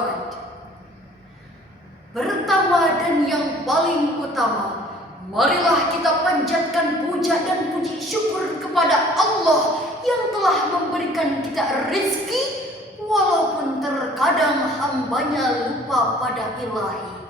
ba'd. Pertama dan yang paling utama, marilah kita panjatkan puja dan puji syukur kepada Allah yang telah memberikan kita rezeki, walaupun terkadang hambanya lupa pada ilahi.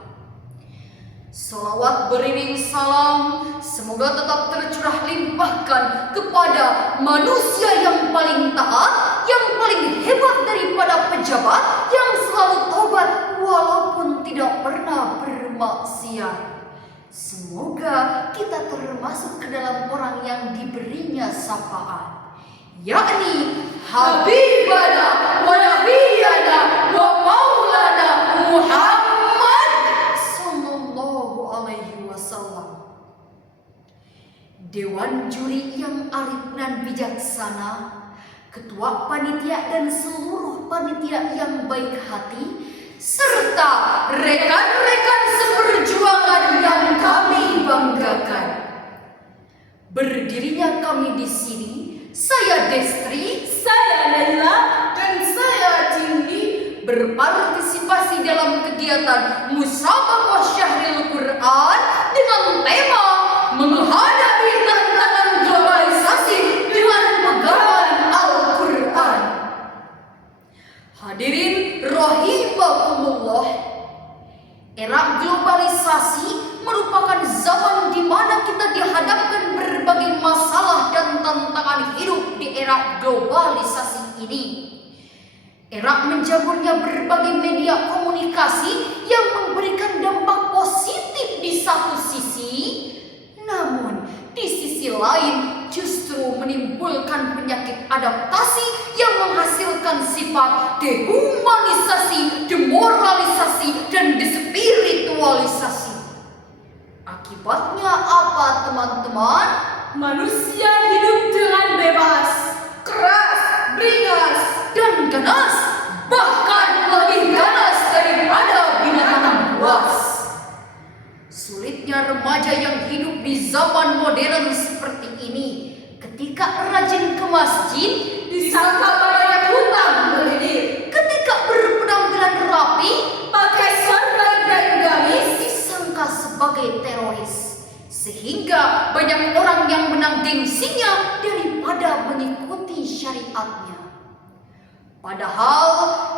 Salawat beriring salam semoga tetap tercurah limpahkan kepada manusia yang paling taat, yang paling hebat daripada pejabat, yang selalu tobat walaupun tidak pernah bermaksiat. Semoga kita termasuk ke dalam orang yang diberinya syafaat, yakni Habibana wa Nabiyana wa Maulana Muhammad sallallahu alaihi wasallam. Dewan juri yang arif dan bijaksana, ketua panitia dan seluruh panitia yang baik hati, serta rekan-rekan seperjuangan yang kami banggakan. Berdirinya kami di sini, saya Destri, saya Naila, dan saya Cindy berpartisipasi dalam kegiatan Musabaqah Syahril Quran dengan tema menghadapi tantangan globalisasi dengan pegangan Al-Quran. Hadirin rahimakumullah, era globalisasi merupakan zaman di mana kita dihadapkan berbagai masalah dan tantangan hidup di era globalisasi ini. Era menjamurnya berbagai media komunikasi yang memberikan dampak positif di satu sisi, namun di sisi lain justru menimbulkan penyakit adaptasi yang menghasilkan sifat dehumanisasi, demoralisasi, dan despiritualisasi. Akibatnya apa, teman-teman? Manusia hidup dengan bebas, keras, beringas, dan ganas, bahkan lebih ganas daripada binatang buas. Sulitnya remaja yang hidup di zaman modern seperti ini, ketika rajin ke masjid disangka banyak hutang budi, ketika berpenampilan rapi, pakai serban dan gamis disangka sebagai teroris, sehingga banyak orang yang menang gengsinya daripada mengikuti syariatnya. Padahal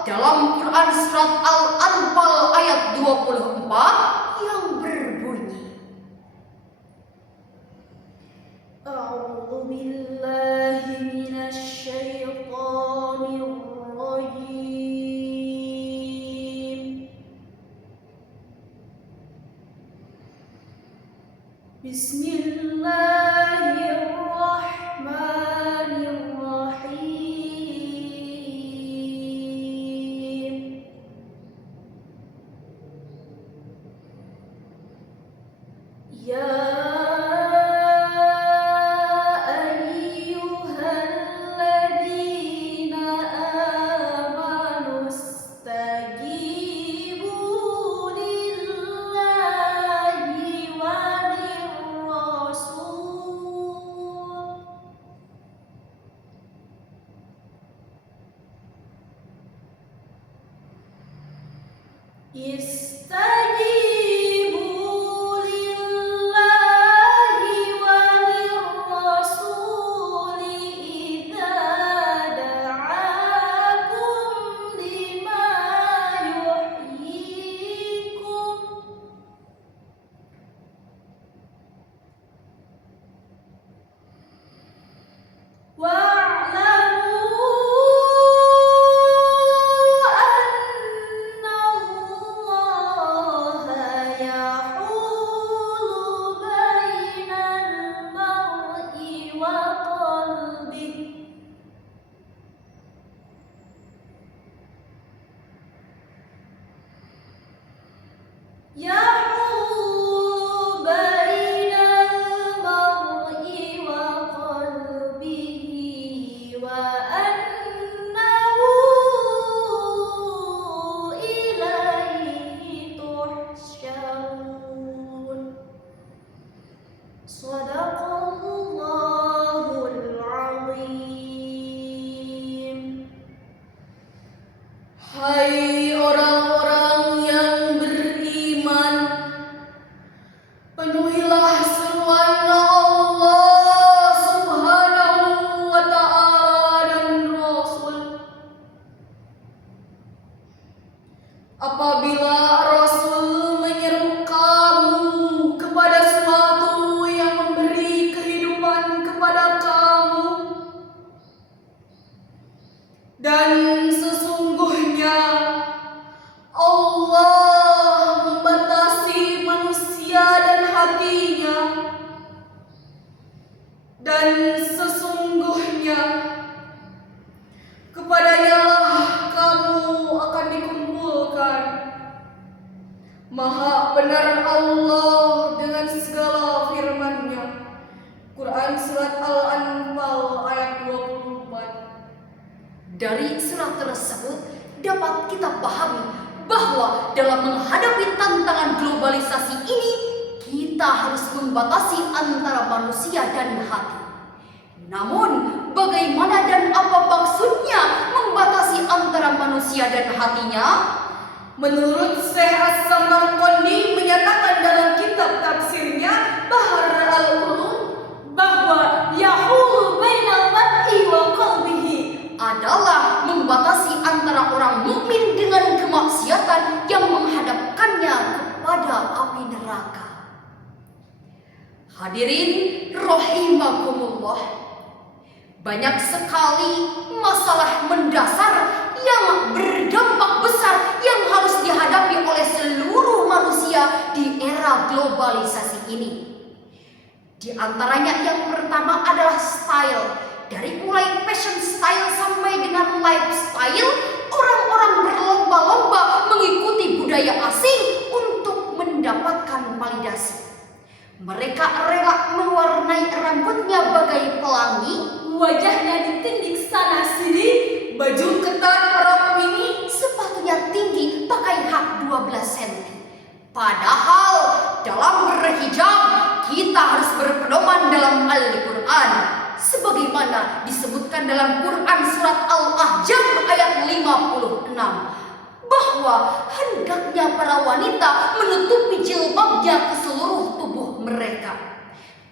dalam Quran surat Al-Anfal ayat 24 yang berbunyi, A'udzu billahi minasy syaithanir rajim. Bismillahirrahmanirrahim. Ya Istajibu lillahi wa lirrasuli idza da'akum lima yuhyikum. Wa'lamu anna Allah Apabila Rasul menyeru kamu kepada sesuatu yang memberi kehidupan kepada kamu, dan sesungguhnya Allah membatasi manusia dan hatinya, dan sesungguhnya kepadanya kamu akan dikumpulkan. Maha benar Allah dengan segala firman-Nya. Quran Surat Al-Anfal ayat 24. Dari surat tersebut dapat kita pahami bahwa dalam menghadapi tantangan globalisasi ini, kita harus membatasi antara manusia dan hati. Namun, bagaimana dan apa maksudnya membatasi antara manusia dan hatinya? Menurut Syekh As-Samarqandi menyatakan dalam kitab tafsirnya Bahar Al-Ulum bahwa yahul bainal mar'i wa qalbihi adalah membatasi antara orang mukmin dengan kemaksiatan yang menghadapkannya kepada api neraka. Hadirin rahimakumullah, banyak sekali masalah mendasar yang berdampak besar yang harus dihadapi oleh seluruh manusia di era globalisasi ini. Di antaranya yang pertama adalah style. Dari mulai fashion style sampai dengan lifestyle, orang-orang berlomba-lomba mengikuti budaya asing untuk mendapatkan validasi. Mereka rela mewarnai rambutnya bagai pelangi, wajahnya ditindik sana sini, baju ketat rok mini, sepatunya tinggi pakai hak 12 cm. Padahal dalam berhijab kita harus berpedoman dalam Al-Quran, sebagaimana disebutkan dalam Quran Surat Al-Ahzab ayat 56, bahwa hendaknya para wanita menutupi jilbabnya ke seluruh tubuh mereka.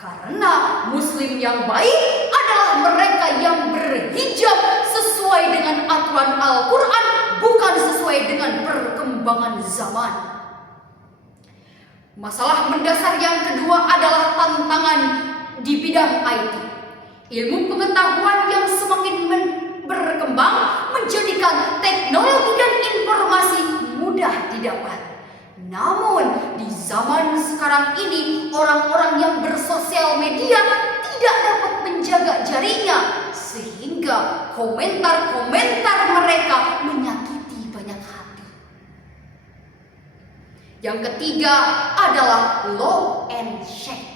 Karena muslim yang baik adalah mereka yang berhijab sesuai dengan aturan Al-Quran, bukan sesuai dengan perkembangan zaman. Masalah mendasar yang kedua adalah tantangan di bidang IT. Ilmu pengetahuan yang semakin berkembang menjadikan teknologi dan informasi mudah didapat. Namun di zaman sekarang ini, orang-orang yang bersosial media tidak dapat menjaga jarinya, sehingga komentar-komentar mereka menyakiti banyak hati. Yang ketiga adalah love and shake.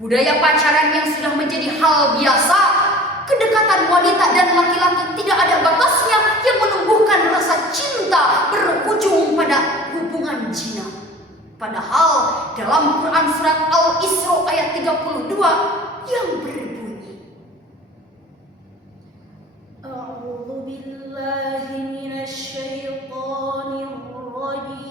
Budaya pacaran yang sudah menjadi hal biasa, kedekatan wanita dan laki-laki tidak ada batasnya yang menumbuhkan rasa cinta berujung pada hubungan zina. Padahal dalam Quran Surat Al-Isra ayat 32 yang berbunyi, A'udzu billahi minasy syaithanir rajim.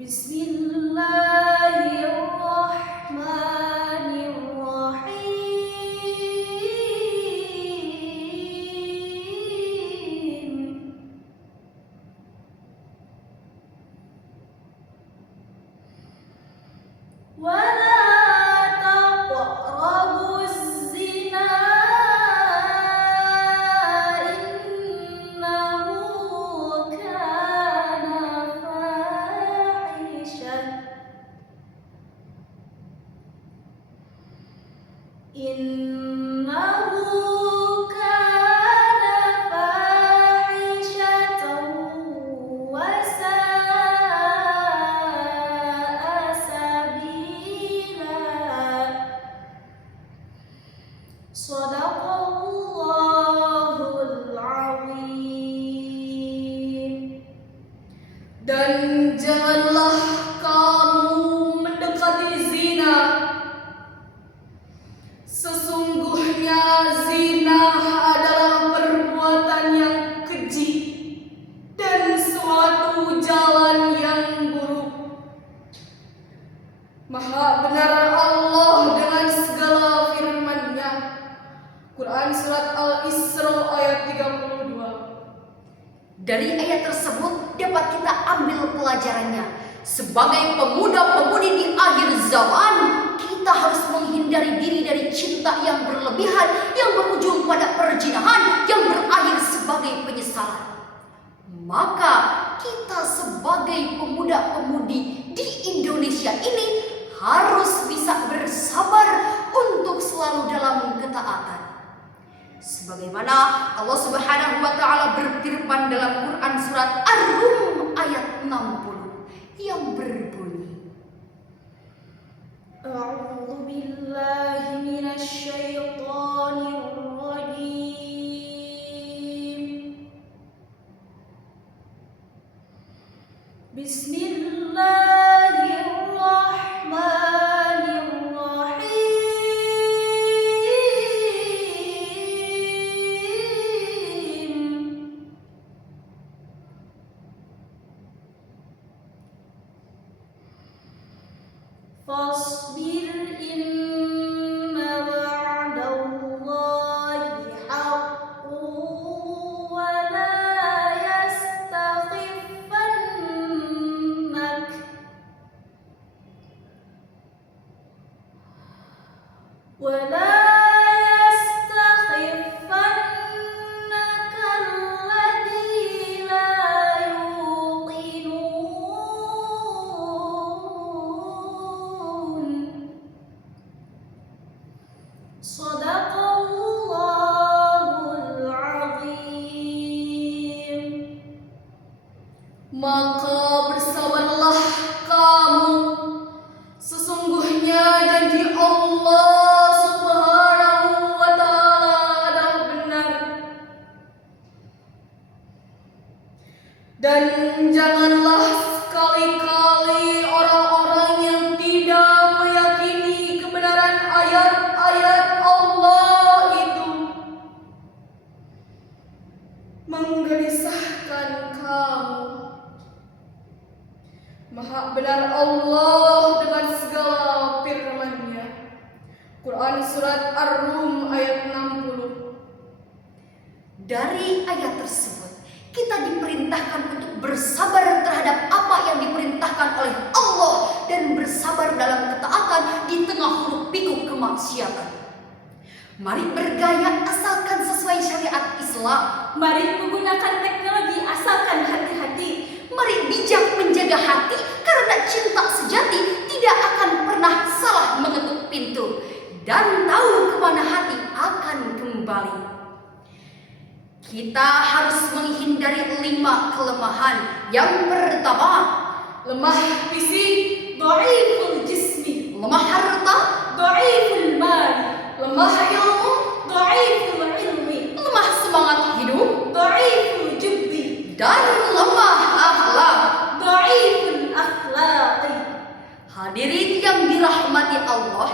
Bismillahirrahmanirrahim. Wala taqrabuz zina innahu kana fahishan. Innahu kana fahishatan wa sa'a sabila. Shadaqallahul azim. Dan janganlah kamu mendekati zina. Sesungguhnya zina adalah perbuatan yang keji dan suatu jalan yang buruk. Maha benar Allah dengan segala firman-Nya. Quran surat Al-Isra ayat 32. Dari ayat tersebut dapat kita ambil pelajarannya. Sebagai pemuda-pemudi di akhir zaman, kita harus menghindari diri dari cinta yang berlebihan, yang berujung pada perzinahan, yang berakhir sebagai penyesalan. Maka kita sebagai pemuda-pemudi di Indonesia ini harus bisa bersabar untuk selalu dalam ketaatan. Sebagaimana Allah Subhanahu wa taala berfirman dalam Quran surat Ar-Rum ayat 60 yang berbunyi, A'udzu billahi minasy syaithanir rajim. Bismillahirrahmanirrahim. Fasbir inna wa'dallahi haqqun wa la yastakhifannak alladhi la yuqinun. Shadaqallahul azim. Maka bersabarlah kamu, sesungguhnya janji Allah Subhanahu wa taala adalah benar. Dan janganlah sekali-kali orang-orang yang tidak meyakini kebenaran ayat-ayat Allah itu menggelisahkan kamu. Maha benar Allah dengan segala firman-Nya. Quran surat Ar-Rum ayat 60. Dari ayat tersebut kita diperintahkan untuk bersabar terhadap apa yang diperintahkan oleh Allah dan bersabar dalam ketaatan di tengah hiruk-pikuk kemaksiatan. Mari bergaya asalkan sesuai syariat Islam. Mari menggunakan teknologi asalkan hati-hati. Mari bijak menjaga hati, karena cinta sejati tidak akan pernah salah mengetuk pintu dan tahu kemana hati akan kembali. Kita harus menghindari 5 kelemahan. Yang pertama, Lemah fisik, dhaiful jismi. lemah harta, Dhaiful mali. lemah ilmu, Dhaiful ilmi. lemah semangat hidup, Dhaiful jubbi. dan lemah akhlak. Dhaiful akhlaqi. Hadirin yang dirahmati Allah,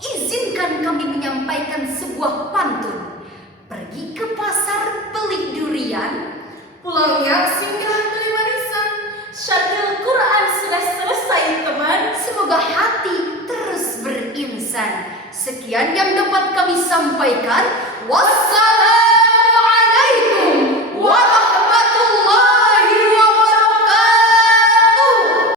izinkan kami menyampaikan sebuah pantun. Pergi ke pasar beli durian, Pulangnya singgah beli manisan. Syarhul Quran sudah selesai, teman. semoga hati terus berinsan. Sekian yang dapat kami sampaikan. Wassalam.